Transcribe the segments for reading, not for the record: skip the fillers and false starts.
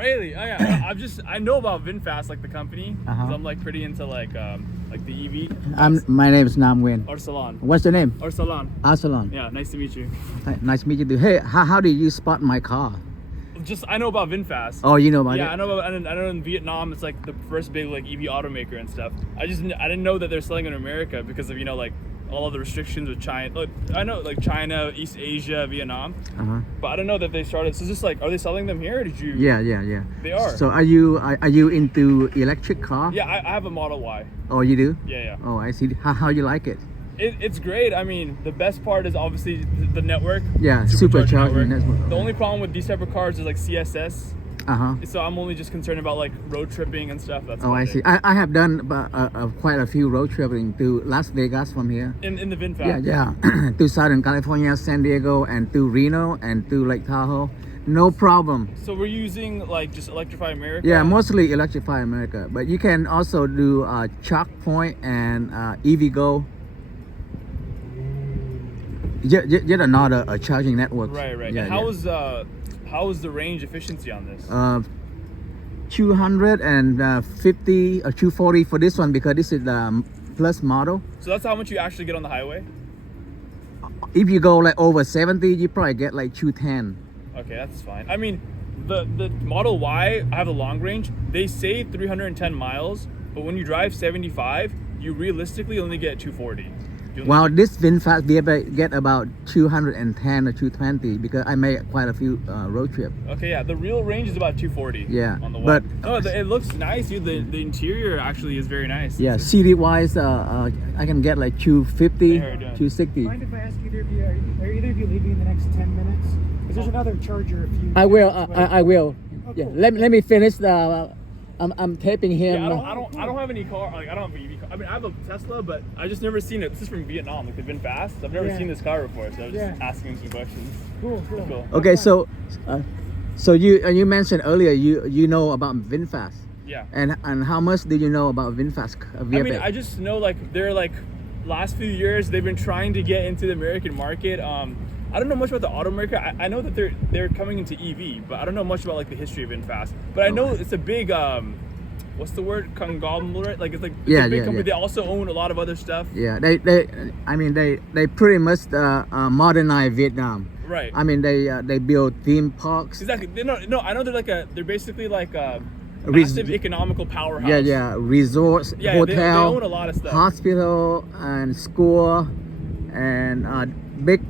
Really? Oh yeah. I know about VinFast, like the company. Uh-huh. So I'm like pretty into like the EV. My name is Nam Nguyen. Arsalan. What's your name? Arsalan. Arsalan. Yeah, nice to meet you. Nice to meet you too. Hey, how did you spot my car? Just I know about VinFast. Oh, you know about it? Yeah, I know about. I know in Vietnam it's like the first big like EV automaker and stuff. I didn't know that they're selling in America because of like all of the restrictions with China. Like, I know like China, East Asia, Vietnam. But I don't know that they started. So just like, are they selling them here? Or did you? Yeah. They are. So are you into electric car? Yeah, I have a Model Y. Oh, you do? Yeah. Oh, I see. How you like it? It's great. I mean, the best part is obviously the network. Yeah, supercharging supercharging network. The only problem with these type of cars is like CSS. Uh-huh. So I'm only just concerned about like road tripping and stuff. That's Oh, I see. I have done quite a few road tripping to Las Vegas from here. In the VinFast. Yeah. To Southern California, San Diego, and to Reno, and to Lake Tahoe. No problem. So we're using like just Electrify America? Yeah, mostly Electrify America. But you can also do Chalk Point and EVgo. Yet another charging network. Right. Yeah, and how is the range efficiency on this? 250 or 240 for this one because this is the plus model. So that's how much you actually get on the highway? If you go like over 70, you probably get like 210. Okay, that's fine. I mean, the Model Y, I have the long range. They say 310 miles, but when you drive 75, you realistically only get 240. Well, this VinFast VF8 get about 210 or 220 because I made quite a few road trips. Okay, yeah, the real range is about 240. Yeah, on the but it looks nice, dude. The interior actually is very nice. Yeah, CD wise, I can get like 250, 260. Mind if I ask either of you, are either of you leaving in the next 10 minutes? Because there's another charger if you. I will. Oh, Yeah, cool. let me finish the. I'm taping him. Yeah, I don't have any car. Like I don't have an EV car. I mean, I have a Tesla, but I just never seen it. This is from Vietnam. Like they've been fast. I've never seen this car before, so I was just asking some questions. Cool. Okay, so you mentioned earlier you know about VinFast. Yeah. And how much do you know about VinFast VF8? I mean, I just know like they're like last few years they've been trying to get into the American market. I don't know much about the automaker. I know that they're coming into EV, but I don't know much about like the history of VinFast. But I know it's a big what's the word, conglomerate? Like it's a big company. They also own a lot of other stuff. Yeah, they pretty much modernize Vietnam. Right. I mean they build theme parks. Exactly. No, I know they're basically like a massive economical powerhouse. Yeah, resorts, hotel, they own a lot of stuff. Hospital and school and big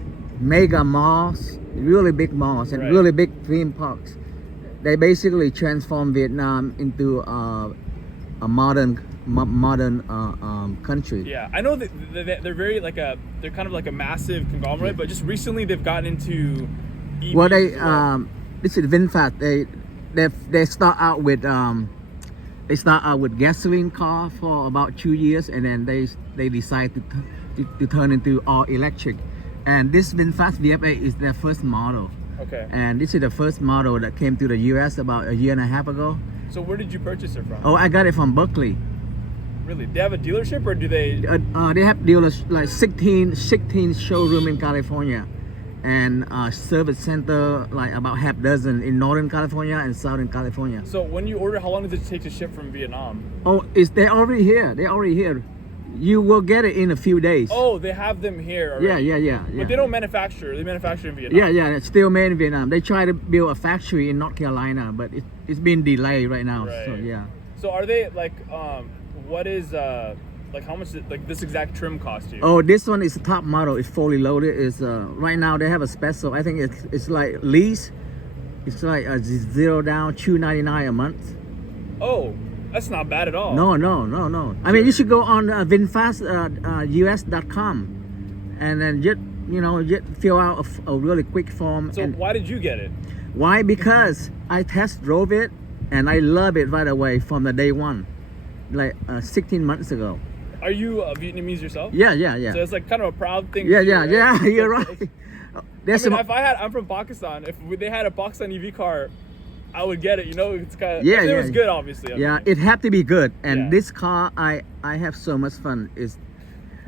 mega malls, really big malls and really big theme parks. They basically transform Vietnam into a modern country. Yeah, I know that they're very like they're kind of like a massive conglomerate, but just recently they've gotten into EVs. Well, this is VinFast. They start out with gasoline car for about 2 years, and then they decide to turn into all electric. And this VinFast VF8 is their first model. Okay. And this is the first model that came to the US about a year and a half ago. So where did you purchase it from? Oh, I got it from Berkeley. Really? They have a dealership, or do they? They have dealers like 16 showroom in California, and service center like about half dozen in Northern California and Southern California. So when you order, how long does it take to ship from Vietnam? Oh, they're already here. You will get it in a few days. Oh, they have them here already. Yeah. But they don't manufacture. They manufacture in Vietnam. Yeah. It's still made in Vietnam. They try to build a factory in North Carolina, but it's been delayed right now. Right. So yeah. So are they like, what is like how much like this exact trim cost you? Oh, this one is the top model. It's fully loaded. It's right now they have a special. I think it's like lease. It's like a 0 down, $299 a month. Oh. That's not bad at all. No. I mean, you should go on VinFastUS.com and then just fill out a really quick form. So why did you get it? Why? Because I test drove it and I love it right away from the day one, like 16 months ago. Are you Vietnamese yourself? Yeah. So it's like kind of a proud thing. Yeah. You're right. I'm from Pakistan. If they had a Pakistan EV car, I would get it. It's kind of it was good, obviously. It had to be good. And this car, I have so much fun.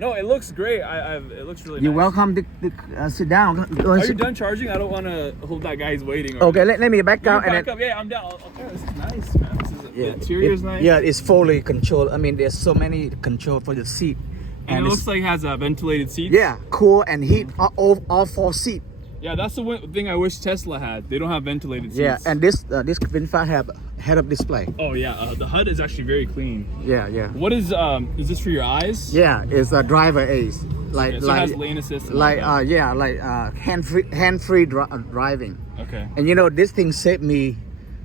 No, it looks great. It looks really You're nice. welcome to sit down. Are you done charging? I don't want to hold that guy. He's waiting. already. Okay, let me back You out can and back then. up. Yeah, I'm down. Okay, this is nice, man. The interior is nice. Yeah, it's fully controlled. I mean, there's so many control for the seat, And it it's- looks like it has ventilated seats. yeah, cool and heat all four seats. Yeah, that's the one thing I wish Tesla had. They don't have ventilated seats. Yeah, and this VinFast have head-up display. Oh yeah, the HUD is actually very clean. Yeah, yeah. What is this for your eyes? Yeah, it's a driver aid, like Yeah, so it has lane assist. And like all that. yeah, like hand-free driving. Okay. And you know, this thing saved me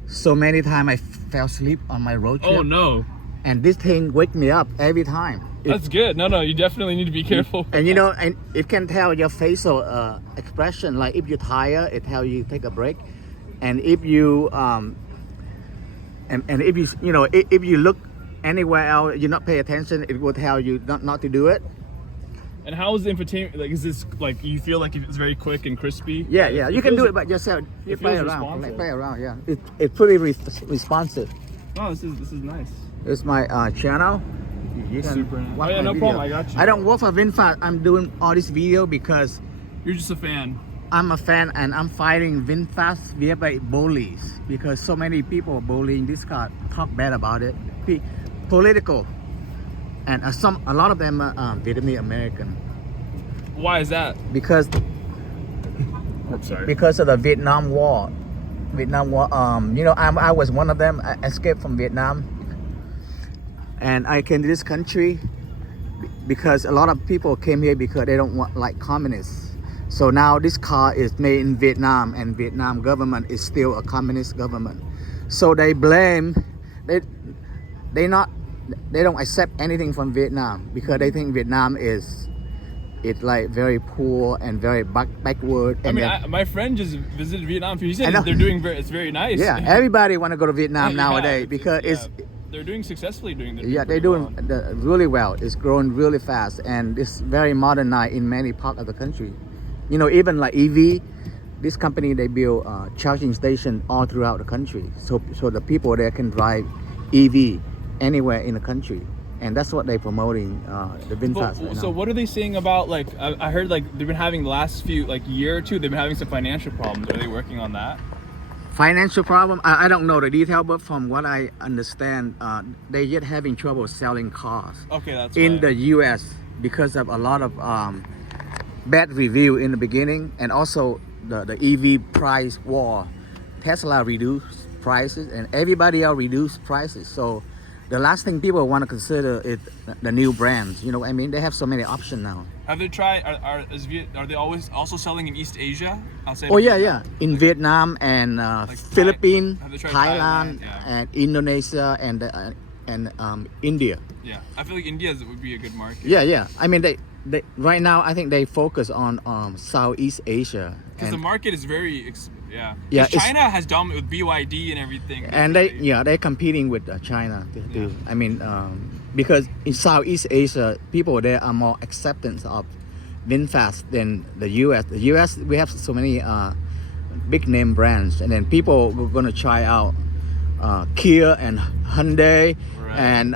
so many times. I fell asleep on my road trip. Oh no, And this thing wake me up every time. that's good. No, you definitely need to be careful. And you know, and it can tell your facial expression. Like if you're tired, it tell you take a break. And if you and if you know if you look anywhere else, you not pay attention, it will tell you not to do it. And how is the infotainment? Like, is this like you feel like it's very quick and crispy? Yeah, yeah, you can do feels- it by yourself. You it play feels around, responsive. play around. Yeah, it's pretty responsive. Oh, this is nice. It's my channel. You can Super nice. watch Oh, yeah, my no video. problem, I got you. I don't work for VinFast. I'm doing all this video because You're just a fan. I'm a fan and I'm fighting VinFast VF8 bullies because so many people bullying this car, talk bad about it, political, and a lot of them are Vietnamese American Why is that? because I'm sorry. because of the Vietnam War. You know, I was one of them. I escaped from Vietnam, and I came to this country because a lot of people came here because they don't want like communists. So now this car is made in Vietnam, and Vietnam government is still a communist government. So they blame they don't accept anything from Vietnam because they think Vietnam is like very poor and very backward. I And mean, then- my friend just visited Vietnam. He I said know. they're doing it's very nice. yeah, everybody want to go to Vietnam Yeah, nowadays because yeah. it's they're doing successfully doing. they're pretty doing well. really well. It's growing really fast and it's very modernized in many parts of the country. You know, even like EV, this company they build charging station all throughout the country. So the people there can drive EV anywhere in the country, and that's what they're promoting the VinFast. right So now. what are they saying about like I heard like they've been having the last few like year or two they've been having some financial problems. Are they working on that? Financial problem? I don't know the detail, but from what I understand, they're yet having trouble selling cars Okay, that's in why. the U.S. because of a lot of bad review in the beginning, and also the EV price war. Tesla reduced prices, and everybody else reduced prices. So the last thing people want to consider is the new brands. You know what I mean? They have so many options now. Have they tried? Are they always also selling in East Asia? Outside Oh of yeah, Vietnam? yeah. In Vietnam and Philippines, Have they tried Thailand, Thailand? Yeah. and Indonesia and India. Yeah, I feel like India would be a good market. Yeah, yeah. I mean, they right now I think they focus on Southeast Asia. Because the And, market is very Yeah, 'Cause it's- China has dominated with BYD and everything. and they're competing with China. Yeah. I mean, because in Southeast Asia, people there are more acceptance of VinFast than the U.S. The U.S. we have so many big name brands, and then people are gonna try out Kia and Hyundai Right. and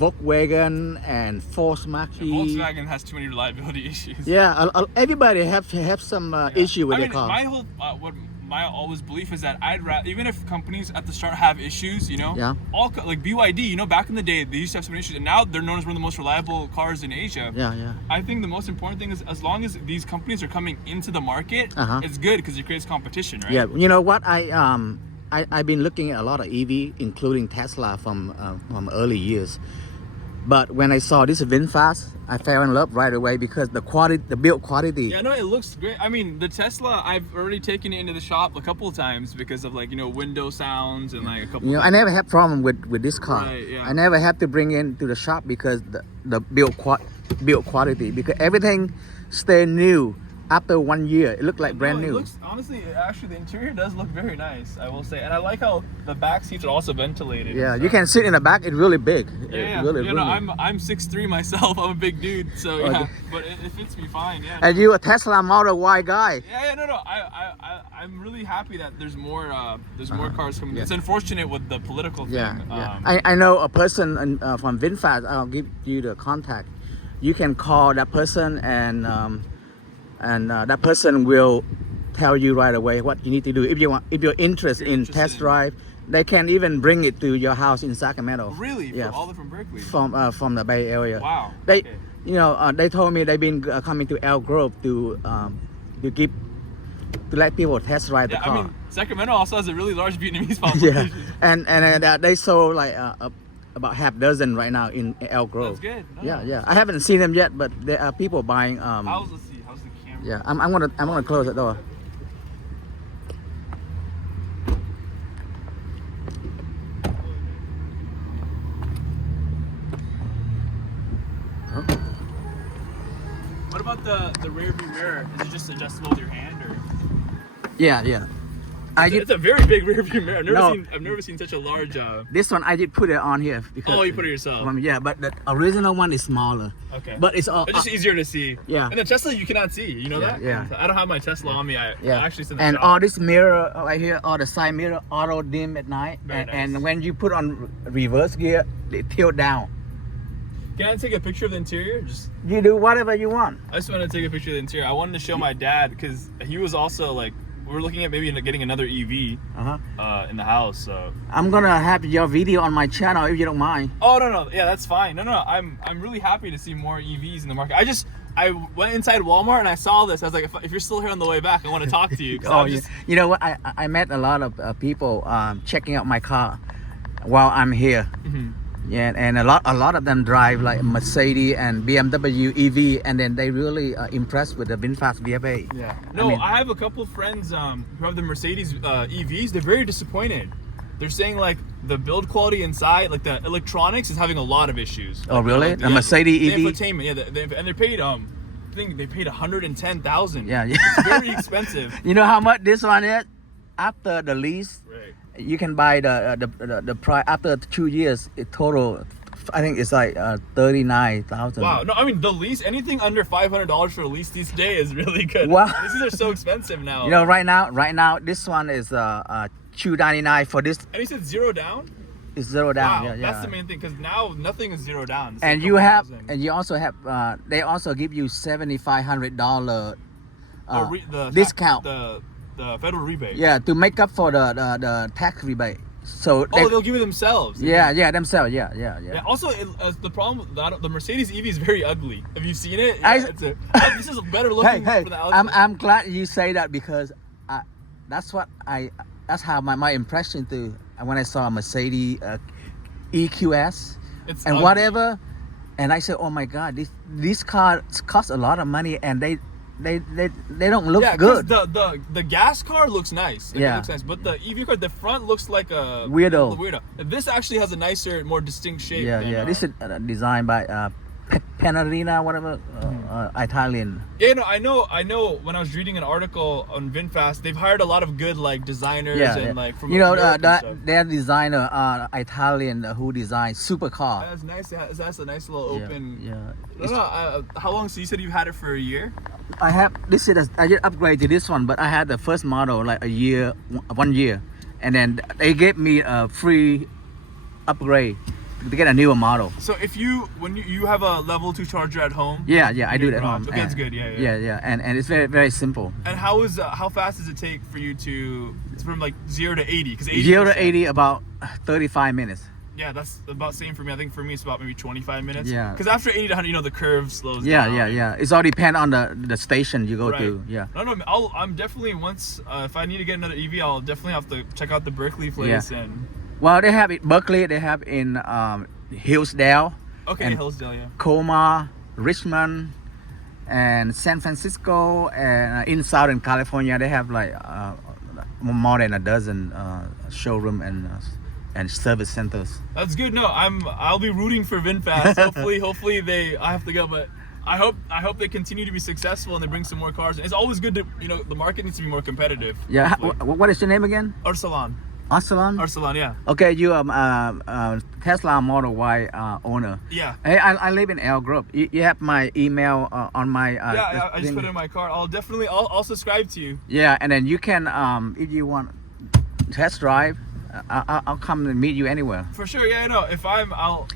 Volkswagen and Ford And Mach-E. Volkswagen has too many reliability issues. Yeah, everybody have some issue with I their mean, car. my whole what my always belief is that I'd rather, even if companies at the start have issues, you know, Yeah. like BYD, you know, back in the day they used to have some issues, and now they're known as one of the most reliable cars in Asia. Yeah, yeah. I think the most important thing is as long as these companies are coming into the market, Uh-huh. it's good because it creates competition, right? Yeah, you know what? I've been looking at a lot of EV, including Tesla from early years. But when I saw this VinFast, I fell in love right away because the quality, the build quality. Yeah, no, it looks great. I mean, the Tesla, I've already taken it into the shop a couple of times because of like, you know, window sounds and like a couple. You know, I never had problem with this car. Right, yeah. I never had to bring it to the shop because the build quality, because everything stay new after 1 year. It looked like brand No, it new. looks, honestly, actually, the interior does look very nice, I will say, and I like how the back seats are also ventilated. Yeah, and you stuff. can sit in the back. It's really big. Yeah, It's really, you know, really. I'm 6'3" myself. I'm a big dude, so yeah. Okay. But it fits me fine. Yeah. And you a Tesla Model Y guy. Yeah, no. I'm really happy that there's more cars coming. Yeah. It's unfortunate with the political thing. Yeah, yeah. I know a person from VinFast. I'll give you the contact. you can call that person and that person will tell you right away what you need to do. If you're interested in test drive, they can even bring it to your house in Sacramento. Really? Yeah. All the from Berkeley? From the Bay Area. Wow. They, Okay. they told me they've been coming to Elk Grove to let people test drive the Yeah, car. I mean, Sacramento also has a really large Vietnamese Yeah, population. and they sold like about half dozen right now in Elk Grove. That's good. No, Yeah. I haven't seen them yet, but there are people buying. Let's see. How's the camera? Yeah, I'm gonna close the door. What about the rear view mirror? Is it just adjustable with your hand, or? Yeah. It's a very big rear view mirror. No. I've never seen such a large. This one I did put it on here because. Oh, you put it yourself. Yeah, but the original one is smaller. Okay. But it's all. It's just easier to see. Yeah. And the Tesla you cannot see. You know Yeah, that? yeah. I don't have my Tesla on me. I actually sent the And shop. all this mirror right here, all the side mirror auto dim at night, Very nice. and when you put on reverse gear, they tilt down. Can I take a picture of the interior? You do whatever you want. I just wanted to take a picture of the interior. I wanted to show my dad because he was also like, we're looking at maybe getting another EV in the house. So I'm gonna have your video on my channel if you don't mind. oh no, yeah, that's fine. No, I'm really happy to see more EVs in the market. I went inside Walmart and I saw this. I was like, if you're still here on the way back, I want to talk to you. 'Cause Oh, I'm just, you know what? I met a lot of people checking out my car while I'm here. Mhm. Yeah, and a lot of them drive like Mercedes and BMW EV, and then they really impressed with the VinFast VF8. Yeah. No, mean- I have a couple friends who have the Mercedes EVs. They're very disappointed. They're saying like the build quality inside, like the electronics, is having a lot of issues. Oh, really? Like, The Mercedes the EV? infotainment, yeah. And they paid I think they paid 110,000. Yeah. It's very expensive. You know how much this one is? After the lease, Right. you can buy the price after 2 years. It total, I think it's like 39,000. Wow. No, I mean the lease. Anything under $500 for a lease these days is really good. Wow. Leases are so expensive now. You know, right now, this one is $299 for this. And you said zero down. Is zero down. Wow, Yeah. that's the main thing because now nothing is zero down. It's And like you have, $1,000. and you also have, they also give you $7,500 The discount. The federal rebate. Yeah, to make up for the tax rebate. So Oh, they'll give it themselves. yeah, themselves. Yeah. Yeah. Also, the problem that the Mercedes EV is very ugly. Have you seen it? I- Yeah, this is better looking Hey, for the outside. I'm glad you say that because that's how my impression too. When I saw a Mercedes EQS It's and ugly. whatever, and I said, oh my God, these cars cost a lot of money and they don't look Yeah, 'cause good. the gas car looks nice. It Yeah. looks nice, but the EV car, the front looks like a Weirdo. This actually has a nicer, more distinct shape. Yeah, than, this is designed by Panarina, whatever, Italian. Yeah, no, I know. When I was reading an article on VinFast, they've hired a lot of good like designers and like from Europe and stuff. their designer Italian who designed supercar. That's nice. That's a nice little open. Yeah. No. How long? So you said you've had it for a year? I just upgraded to this one, but I had the first model like 1 year, and then they gave me a free upgrade to get a newer model. So when you have a level 2 charger at home? Yeah, I do that at home. Okay, that's good. Yeah. And it's very, very simple. And how fast does it take for you to from like 0 to 80? Because 0 to 80 about 35 minutes. Yeah, that's about same for me. I think for me it's about maybe 25 minutes. Yeah. Because after 80 to 100, the curve slows Yeah, down. It's all depend on the station you go Right. to. Yeah. No, I'm definitely if I need to get another EV, I'll definitely have to check out the Berkeley place and. Well, they have it Berkeley. They have in Hillsdale. Okay, and Hillsdale, yeah. Colma, Richmond, and San Francisco, and in Southern California they have like more than a dozen showroom and service centers. That's good. No, I'll be rooting for VinFast. Hopefully I have to go, but I hope they continue to be successful and they bring some more cars. It's always good to the market needs to be more competitive. Yeah. Hopefully. What is your name again? Arsalan, yeah. Okay, you Tesla Model Y owner. Yeah. Hey, I live in Elk Grove. You have my email on my. Yeah, I just thing. put it in my car. I'll subscribe to you. Yeah, and then you can if you want test drive, I'll come and meet you anywhere. For sure, yeah, I know. If I'll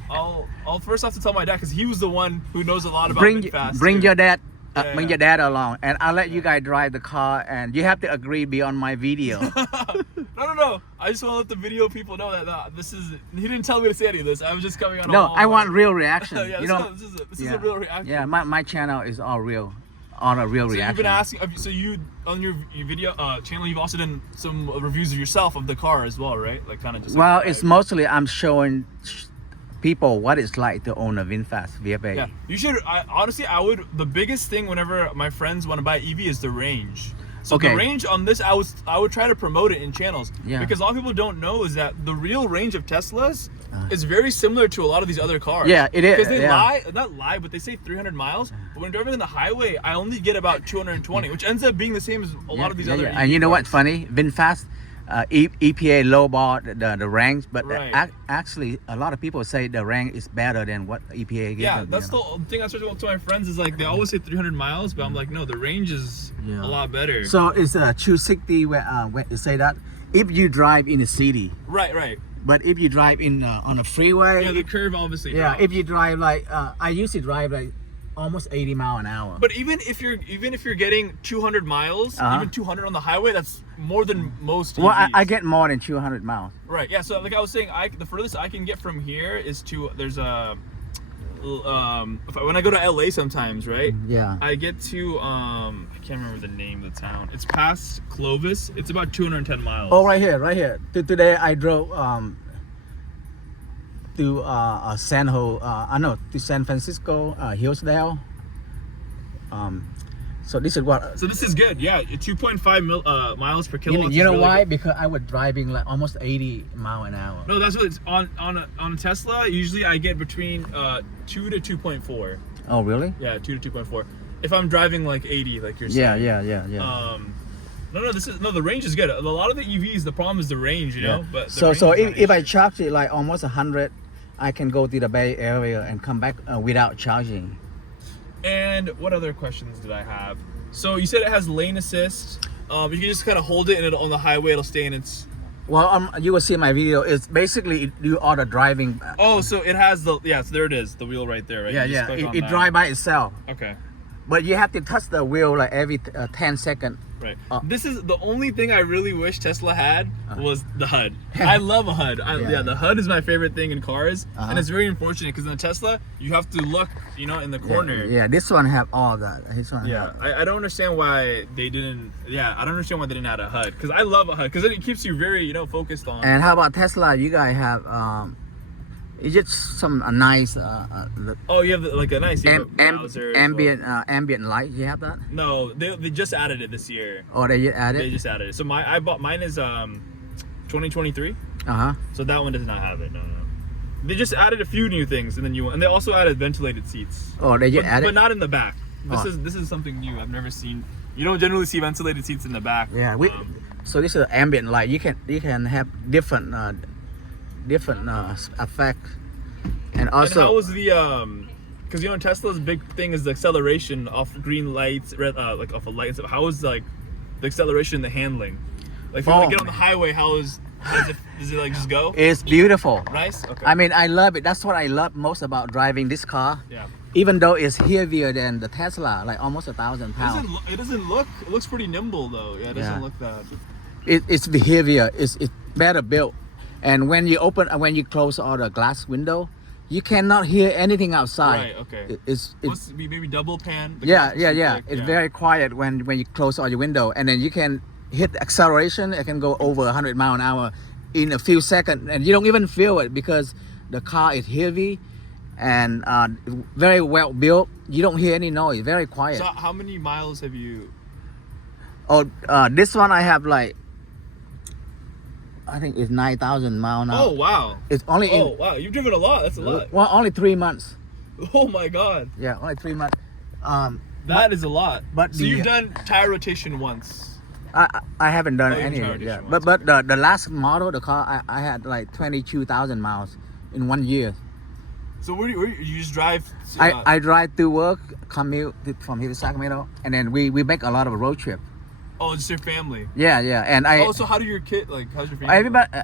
first have to tell my dad because he was the one who knows a lot about VinFast. Bring too. your dad. Yeah, Bring yeah. your dad along, and I'll let you guys drive the car, and you have to agree be on my video. No. I just want to let the video people know that this is. He didn't tell me to say any of this. I was just coming on. No, I want real reaction. Yeah, you this know, is a real reaction. Yeah, my channel is all real, on a real So reaction. you've been asking. So you on your video channel, you've also done some reviews of yourself of the car as well, right? Like kind of just. Well, like, it's mostly I'm showing people what it's like to own a VinFast VF8. Yeah, you should. Honestly, I would. The biggest thing whenever my friends want to buy EV is the range. So Okay. the range on this, I would try to promote it in channels. Yeah. Because a lot of people don't know is that the real range of Teslas is very similar to a lot of these other cars. Yeah, it is, Because they yeah. not lie, but they say 300 miles. But when driving on the highway, I only get about 220, which ends up being the same as a lot of these other. EV And you know cars. what's funny? VinFast, EPA lowball the ranks, but Right. actually a lot of people say the rank is better than what EPA gives Yeah, them, that's you know. the thing I try to tell my friends is like they always say 300 miles, but I'm like, no, the range is Yeah. a lot better. So it's a 260 when you say that if you drive in the city, Right. but if you drive in on a freeway, Yeah, the curve obviously. yeah, drops. if you drive like I used to drive like almost 80 mile an hour. But even if you're getting 200 miles, even 200 on the highway, that's more than most. Well, EVs. I get more than 200 miles. Right. Yeah. So like I was saying, the furthest I can get from here is to there's a when I go to LA sometimes, right? Yeah. I get to I can't remember the name of the town. It's past Clovis. It's about 210 miles. Oh, right here. Today I drove to to San Francisco, Hillsdale. So this is what. So this is good. Yeah, 2.5 miles per kilowatt. You know is really why? good. Because I was driving like almost 80 mile an hour. No, that's what it's on a Tesla. Usually I get between 2 to 2.4. Oh, really? Yeah, 2 to 2.4. If I'm driving like 80, like you're saying. Yeah. No, the range is good. A lot of the EVs, the problem is the range, you know. But the So range is not if I an issue. charge it like almost 100, I can go to the Bay Area and come back without charging. And what other questions did I have? So you said it has lane assist. You can just kind of hold it and on the highway it'll stay in its. Well, you will see my video. It's basically you are the driving. Oh, so it has so there it is, the wheel right there, right? Yeah. You just click on It that. drive by itself. Okay. But you have to touch the wheel like every 10 seconds. Right. This is the only thing I really wish Tesla had was the HUD. I love a HUD. Yeah, the HUD is my favorite thing in cars, and it's very unfortunate because in the Tesla you have to look, in the corner. Yeah, this one have all that. This one. Yeah, I don't understand why they didn't. Yeah, I don't understand why they didn't add a HUD because I love a HUD because it keeps you very focused on. And how about Tesla? You guys have it's just some nice Oh, you have like a nice browser as well. ambient light. You have that? No, they just added it this year. Or they added? They just added it. So mine is 2023. So that one does not have it. No. They just added a few new things, and they also added ventilated seats. Oh, they just added? But not in the back. Oh. This is something new. I've never seen. You don't generally see ventilated seats in the back. Yeah, so this is ambient light. You can have different effects, and also. And how was the because Tesla's big thing is the acceleration off green lights, red like off a light and stuff. How is like the acceleration, the handling? Like if you want to get on the highway, does it like just go? It's beautiful. Nice. Okay. I mean, I love it. That's what I love most about driving this car. Yeah. Even though it's heavier than the Tesla, like almost 1,000 pounds. It doesn't look. It looks pretty nimble though. Yeah, it doesn't Yeah. look that. It's heavier. It's better built. And when you close all the glass window, you cannot hear anything outside. Right. Okay. It's Must be maybe double pan. The yeah. glass is thick, It's very quiet when you close all your window, and then you can hit acceleration. It can go over 100 mile an hour in a few seconds, and you don't even feel it because the car is heavy and very well built. You don't hear any noise. Very quiet. So how many miles have you? This one I have like, I think it's 9,000 miles now. Oh wow. It's only Oh wow, you've driven a lot. That's a lot. well, only 3 months. Oh my god. Yeah, only 3 months. That is a lot. but so the- you've done tire rotation once. I haven't done Oh, you any. tried it Yeah, once. but the last model, the car, I had like 22,000 miles in 1 year. So where you just drive? I drive to work, commute from here to Sacramento, and then we make a lot of road trip. Oh, it's your family. Yeah, and I. Oh, so how do your kid like? How's your family?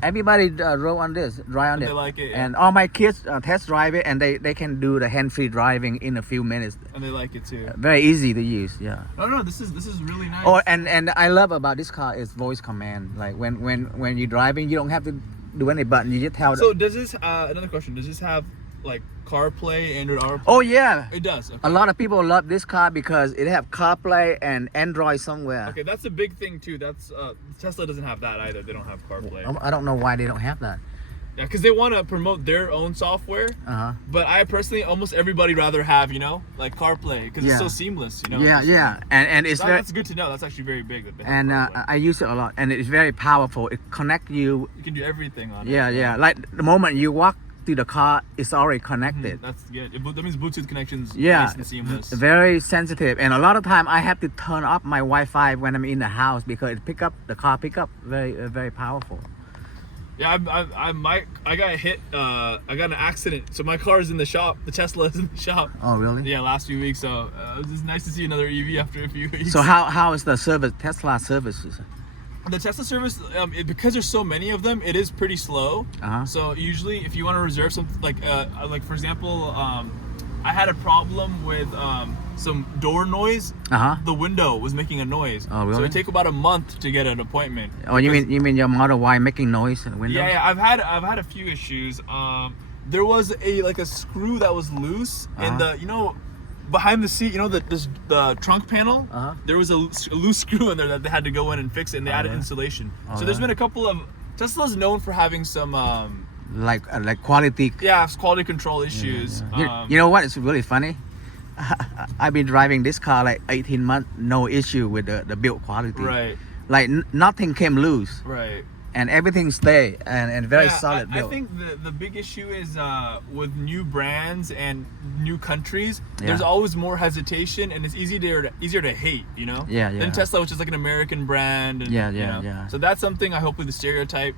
Everybody rode on this, drive on And it. they like it, yeah. And all my kids test drive it, and they can do the hand-free driving in a few minutes. And they like it too. Very easy to use. Yeah. No, this is really nice. Oh, and I love about this car is voice command. Like when you're driving, you don't have to do any button. You just tell. So does this? Another question. Does this have like CarPlay, Android Auto? Oh yeah. It does. Okay. A lot of people love this car because it have CarPlay and Android somewhere. Okay, that's a big thing too. That's Tesla doesn't have that either. They don't have CarPlay. I don't know why they don't have that. Yeah, because they want to promote their own software. But I personally, almost everybody rather have like CarPlay because it's so seamless. Yeah, and it's very. That's good to know. That's actually very big. That they have And CarPlay. I use it a lot, and it's very powerful. It connect you. You can do everything on it. Yeah. Like the moment you walk to the car, it's already connected. That's good. That means Bluetooth connections. Yeah, Nice and seamless. very sensitive, and a lot of time I have to turn off my Wi-Fi when I'm in the house because the car pick up very powerful. Yeah, I got hit. I got an accident. So my car is in the shop. The Tesla is in the shop. Oh really? Yeah, last few weeks. So it was just nice to see another EV after a few weeks. So how is the service, Tesla services? The Tesla service, because there's so many of them, it is pretty slow. So usually, if you want to reserve something like for example, I had a problem with some door noise. The window was making a noise. Oh really? So it take about a month to get an appointment. Oh, you mean your Model Y making noise in the window? Yeah, I've had a few issues. There was a screw that was loose in the behind the seat, the trunk panel. There was a loose screw in there that they had to go in and fix it, and they added insulation. So there's been a couple of Tesla's known for having some like quality. Yeah, quality control issues. You know what? It's really funny. I've been driving this car like 18 months, no issue with the build quality. Right. Like nothing came loose. Right. And everything stay and very solid build. I think the big issue is with new brands and new countries, there's always more hesitation, and it's easier to hate, than Tesla, which is like an American brand. And, yeah. So that's something I hopefully the stereotype.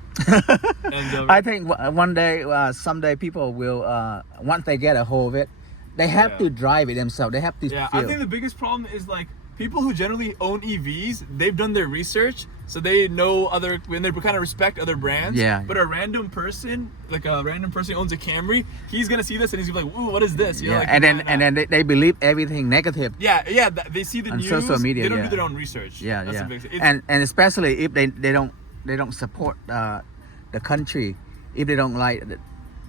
And, I think one day, someday people will, once they get a hold of it, they have to drive it themselves. They have to feel. I think the biggest problem is like people who generally own EVs, they've done their research, so they know when they kind of respect other brands. Yeah. But a random person who owns a Camry, he's gonna see this and he's gonna be like, "Ooh, what is this?" And then they believe everything negative. Yeah. They see the on news. social media. They don't do their own research. Yeah. That's the big thing. And especially if they don't support the country, if they don't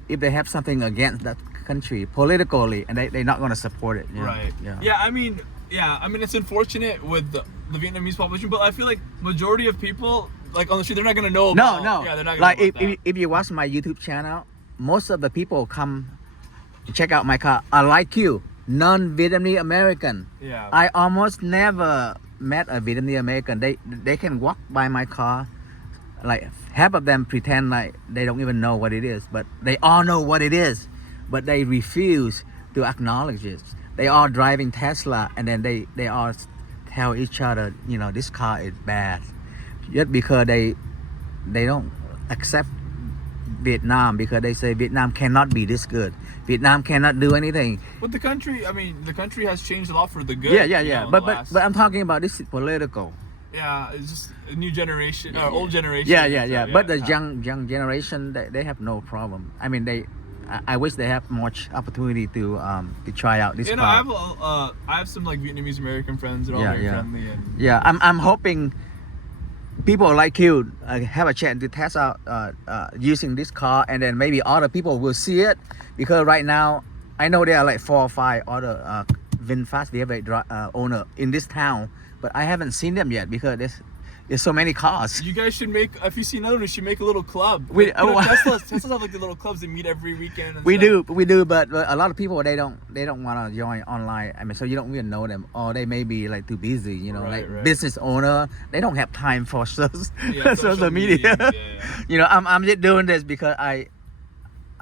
if they have something against that country politically, and they're not gonna support it. Right. Yeah. I mean, it's unfortunate with the Vietnamese population, but I feel like majority of people, like on the street, they're not gonna know about. No. Yeah, they're not gonna like know about if you watch my YouTube channel, most of the people come check out my car are like you, non-Vietnamese American. Yeah. I almost never met a Vietnamese American. They can walk by my car, like half of them pretend like they don't even know what it is, but they all know what it is, but they refuse to acknowledge it. They are driving Tesla, and then they all tell each other, this car is bad, just because they don't accept Vietnam, because they say Vietnam cannot be this good. Vietnam cannot do anything. But the country has changed a lot for the good. Yeah. But I'm talking about this is political. Yeah, it's just a new generation or old generation. Yeah. But the young generation, they have no problem. I mean, I wish they have much opportunity to try out this car. I have some like Vietnamese American friends. They're all very friendly. And I'm hoping people like you have a chance to test out using this car, and then maybe other people will see it, because right now I know there are like 4 or 5 other VinFast VF8 owner in this town, but I haven't seen them yet because there's so many cars. You guys should if you see another one, you should make a little club. Teslas have like the little clubs they meet every weekend. And we do, but a lot of people they don't want to join online. I mean, so you don't even know them, or they may be like too busy, Right. business owner. They don't have time for social social media. Yeah. I'm just doing this because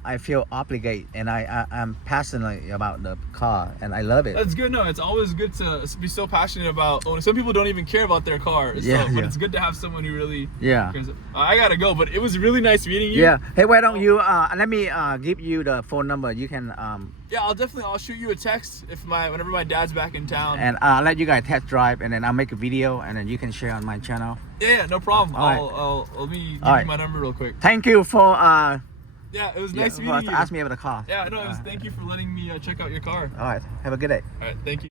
I feel obligated, and I'm passionate about the car, and I love it. That's good. No, it's always good to be so passionate about owning. Some people don't even care about their car. Yeah, but yeah. it's good to have someone who really Yeah. cares. I gotta go, but it was really nice meeting you. Yeah. Hey, why don't you let me give you the phone number. You can Yeah, I'll shoot you a text whenever my dad's back in town. and I'll let you guys test drive, and then I'll make a video, and then you can share on my channel. Yeah, no problem. All right. I'll let me give All right. you my number real quick. Thank you for Yeah, it was nice for meeting you. asking me about the car. Yeah, no, thank you for letting me check out your car. All right. Have a good day. All right, thank you.